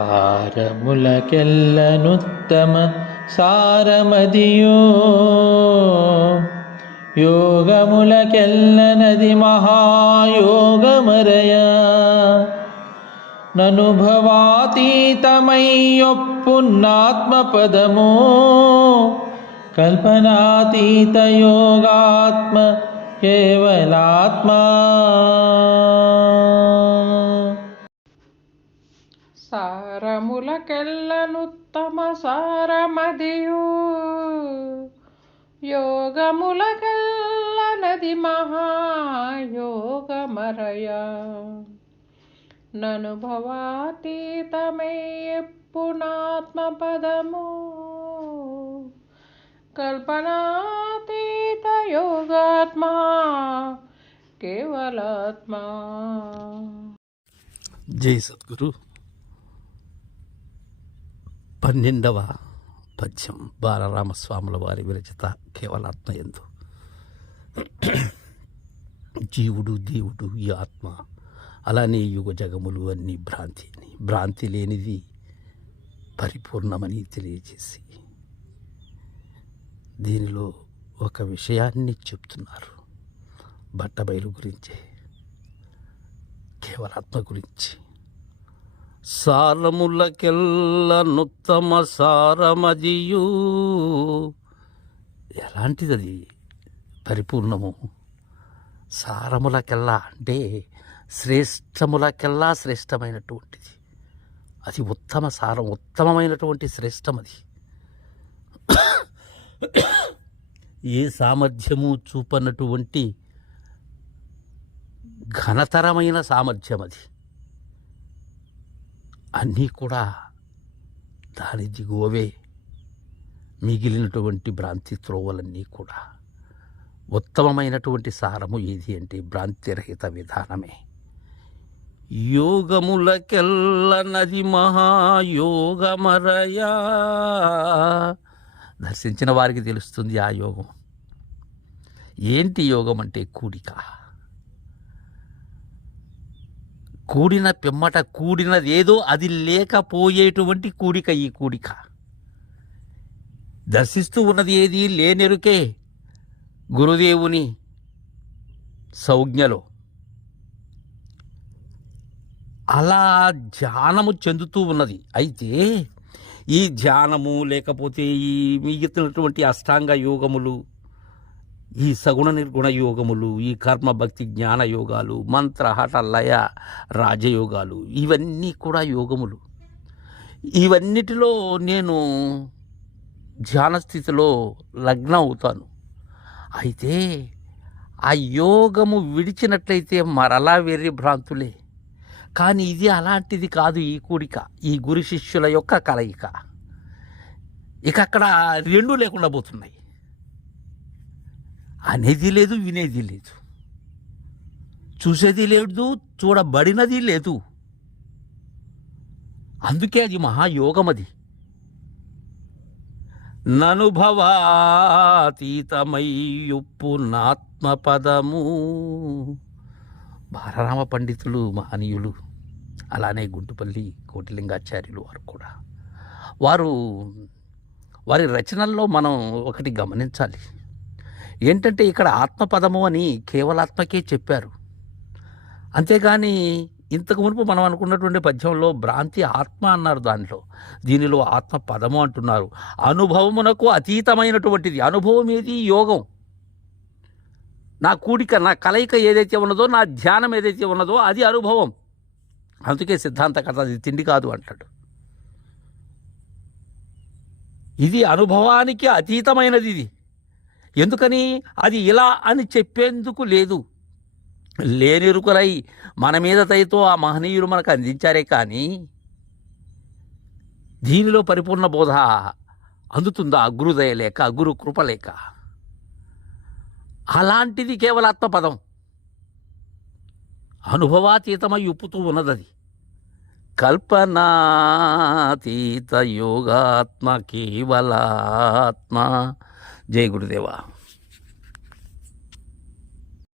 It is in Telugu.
హారములకెల్లనుత్తమ సారమదియో. యోగములకెల్లనది మహాయోగమరయ. ననుభవాతీతమయ్యొప్పున్నాత్మపదము. కల్పనాతీతయోగాత్మ కేవలాత్మా. సారములకెల్లనుత్తమ సారమదియు యోగములకెల్లనది మహాయోగమరయ నను భవాతీతమై ఎప్పునాత్మపదము కల్పనాతీత యోగాత్మా కేవలాత్మా జై సద్గురు పన్నెండవ పద్యం బాలరామస్వాముల వారి విరచిత కేవలాత్మయందు. జీవుడు దేవుడు ఈ ఆత్మ అలానే యుగ జగములు అన్ని భ్రాంతి భ్రాంతి లేనిది పరిపూర్ణమని తెలియజేసి దీనిలో ఒక విషయాన్ని చెప్తున్నారు. బట్టబయలు గురించి కేవలాత్మ గురించి. సారములకెల్ల నుత్తమ సారమదియు. ఎలాంటిది అది పరిపూర్ణము. సారములకెల్లా అంటే శ్రేష్టములకెల్లా శ్రేష్టమైనటువంటిది. అది ఉత్తమ సారం ఉత్తమమైనటువంటి శ్రేష్టం అది ఏ సామర్థ్యము చూపనటువంటి ఘనతరమైన సామర్థ్యం అది అన్నీ కూడా దాని దిగువవే. మిగిలినటువంటి భ్రాంతి త్రోవలన్నీ కూడా. ఉత్తమమైనటువంటి సారము ఏది అంటే భ్రాంతిరహిత విధానమే. యోగములకెల్ల నది మహాయోగమరయా. దర్శించిన వారికి తెలుస్తుంది ఆ యోగం. ఏంటి యోగం అంటే కూడిక? కూడిన పిమ్మట కూడినదేదో అది లేకపోయేటువంటి కూడిక ఈ కూడిక. దర్శిస్తూ ఉన్నది ఏది లేనెరుకే గురుదేవుని సౌజ్ఞలో. అలా ధ్యానము చెందుతూ ఉన్నది. అయితే ఈ ధ్యానము లేకపోతే ఈ మిగిలినటువంటి అష్టాంగ యోగములు ఈ సగుణ నిర్గుణ యోగములు ఈ కర్మ భక్తి జ్ఞాన యోగాలు మంత్ర హఠ లయ రాజయోగాలు ఇవన్నీ కూడా యోగములు. ఇవన్నిటిలో నేను ధ్యాన స్థితిలో లగ్నం అవుతాను. అయితే ఆ యోగము విడిచినట్లయితే మరలా వెర్రి భ్రాంతులే. కానీ ఇది అలాంటిది కాదు ఈ కూడిక ఈ గురు శిష్యుల యొక్క కలయిక. ఇక అక్కడ రెండు లేకుండా పోతున్నాయి. అనేది లేదు వినేది లేదు. చూసేది లేదు చూడబడినది లేదు. అందుకే అది మహాయోగం అది. ననుభవాతీతమయ్యుప్పు నాత్మపదము బాలరామ పండితులు మహనీయులు అలానే గుంటుపల్లి కోటిలింగాచార్యులు వారు కూడా. వారు వారి రచనల్లో మనం ఒకటి గమనించాలి. ఏంటంటే ఇక్కడ ఆత్మపదము అని కేవలాత్మకే చెప్పారు. అంతేగాని ఇంతకు మునుపు మనం అనుకున్నటువంటి పద్యంలో భ్రాంతి ఆత్మ అన్నారు దాంట్లో దీనిలో ఆత్మ పదము అంటున్నారు. అనుభవమునకు అతీతమైనటువంటిది. అనుభవం ఏది? యోగం. నా కూడిక నా కలయిక ఏదైతే ఉన్నదో నా ధ్యానం ఏదైతే ఉన్నదో అది అనుభవం. అందుకే సిద్ధాంతకర్త అది తిండి కాదు అంటాడు. ఇది అనుభవానికి అతీతమైనది ఇది. ఎందుకని? అది ఇలా అని చెప్పేందుకు లేదు. లేనిరుకులై మన మీద దయతో ఆ మహనీయులు మనకు అందించారే కానీ దీనిలో పరిపూర్ణ బోధ అందుతుందా? గురుదయ లేక గురు కృప లేక. అలాంటిది కేవలాత్మ పదం అనుభవాతీతమై ఉప్పుతూ ఉన్నదది. కల్పనాతీత యోగాత్మ కేవలాత్మ. ジェイグルでは。